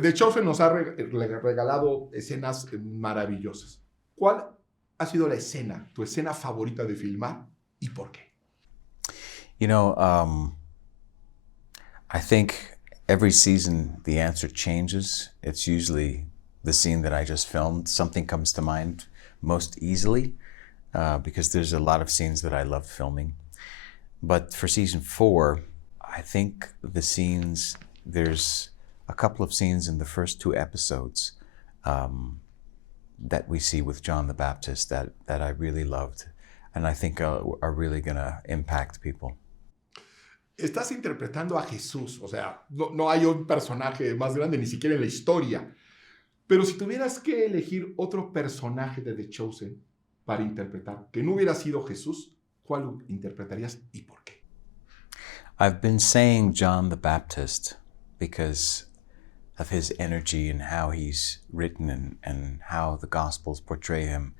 The Chosen nos ha regalado escenas maravillosas. ¿Cuál ha sido la escena, tu escena favorita de filmar y por qué? You know, I think every season the answer changes. It's usually the scene that I just filmed. Something comes to mind most easily because there's a lot of scenes that I love filming. But for season 4, I think there's a couple of scenes in the first 2 episodes that we see with John the Baptist that I really loved and I think are really gonna impact people. Estás interpretando a Jesús, o sea, no hay un personaje más grande ni siquiera en la historia. Pero si tuvieras que elegir otro personaje de The Chosen para interpretar, que no hubiera sido Jesús, ¿cuál interpretarías y por qué? I've been saying John the Baptist because of his energy and how he's written and how the Gospels portray him,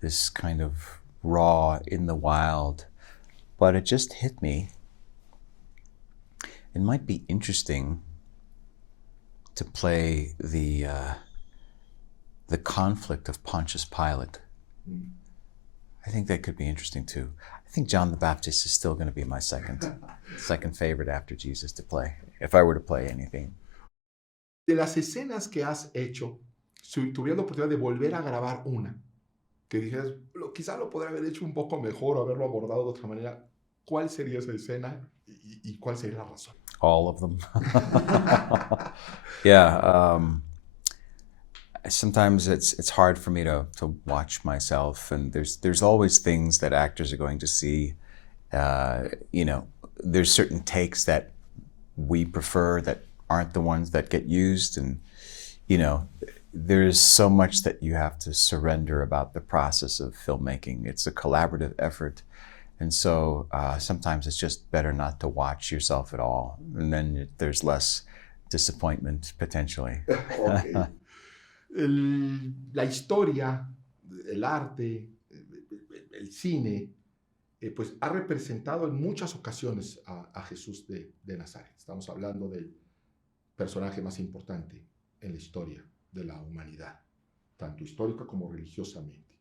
this kind of raw, in the wild. But it just hit me. It might be interesting to play the conflict of Pontius Pilate. I think that could be interesting too. I think John the Baptist is still going to be my second favorite after Jesus to play, if I were to play anything. De las escenas que has hecho, si tuvieras la oportunidad de volver a grabar una, que dijeras, quizá lo podría haber hecho un poco mejor o haberlo abordado de otra manera, ¿cuál sería esa escena y cuál sería la razón? All of them. Yeah. Sometimes it's hard for me to watch myself, and there's always things that actors are going to see. There's certain takes that we prefer that aren't the ones that get used, and there's so much that you have to surrender about the process of filmmaking. It's a collaborative effort, and so sometimes it's just better not to watch yourself at all, and then there's less disappointment potentially. Okay. La historia, el arte, el cine, pues ha representado en muchas ocasiones a Jesús de Nazaret. Estamos hablando del personaje más importante en la historia de la humanidad, tanto histórica como religiosamente.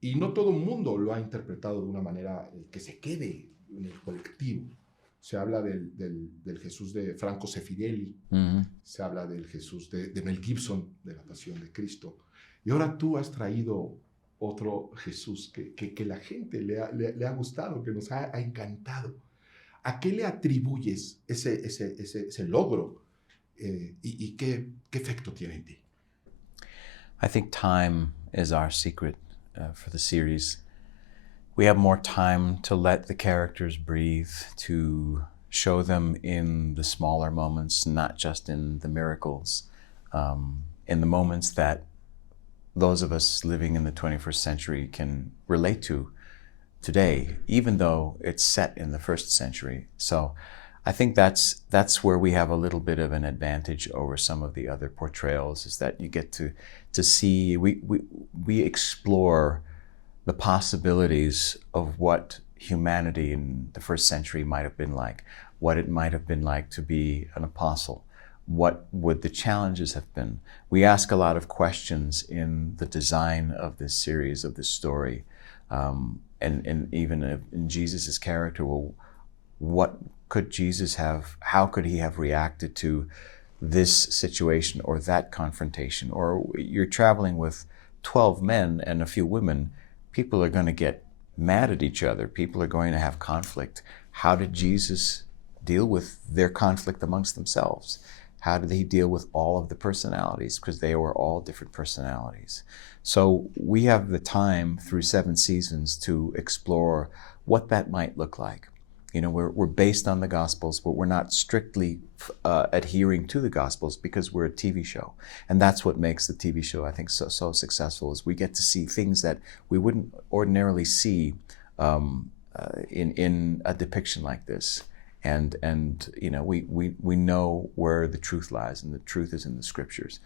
Y no todo el mundo lo ha interpretado de una manera que se quede en el colectivo. Se habla del Jesús de Franco Sefirelli, se habla del Jesús de Mel Gibson, de la Pasión de Cristo. Y ahora tú has traído otro Jesús que la gente le ha gustado, que nos ha encantado. ¿A qué le atribuyes ese logro y qué efecto tiene en ti? I think time is our secret for the series. We have more time to let the characters breathe, to show them in the smaller moments, not just in the miracles, in the moments that those of us living in the 21st century can relate to today, even though it's set in the 1st century. So I think that's where we have a little bit of an advantage over some of the other portrayals, is that you get to see, we explore the possibilities of what humanity in the 1st century might have been like, what it might have been like to be an apostle, what would the challenges have been. We ask a lot of questions in the design of this series, of this story, and even in Jesus's character. Well, what could Jesus have, how could he have reacted to this situation or that confrontation? Or you're traveling with 12 men and a few women, people are going to get mad at each other. People are going to have conflict. How did Jesus deal with their conflict amongst themselves? How did he deal with all of the personalities? Because they were all different personalities. So we have the time through 7 seasons to explore what that might look like. We're based on the Gospels, but we're not strictly adhering to the Gospels because we're a TV show. And that's what makes the TV show, I think, so successful, is we get to see things that we wouldn't ordinarily see in a depiction like this. And we know where the truth lies, and the truth is in the scriptures.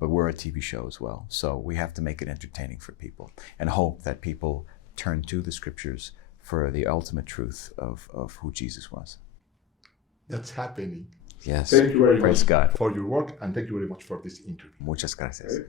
But we're a TV show as well. So we have to make it entertaining for people and hope that people turn to the scriptures for the ultimate truth of who Jesus was. That's happening. Yes. Thank you very Praise much God. for your work, and thank you very much for this interview. Muchas gracias. Okay?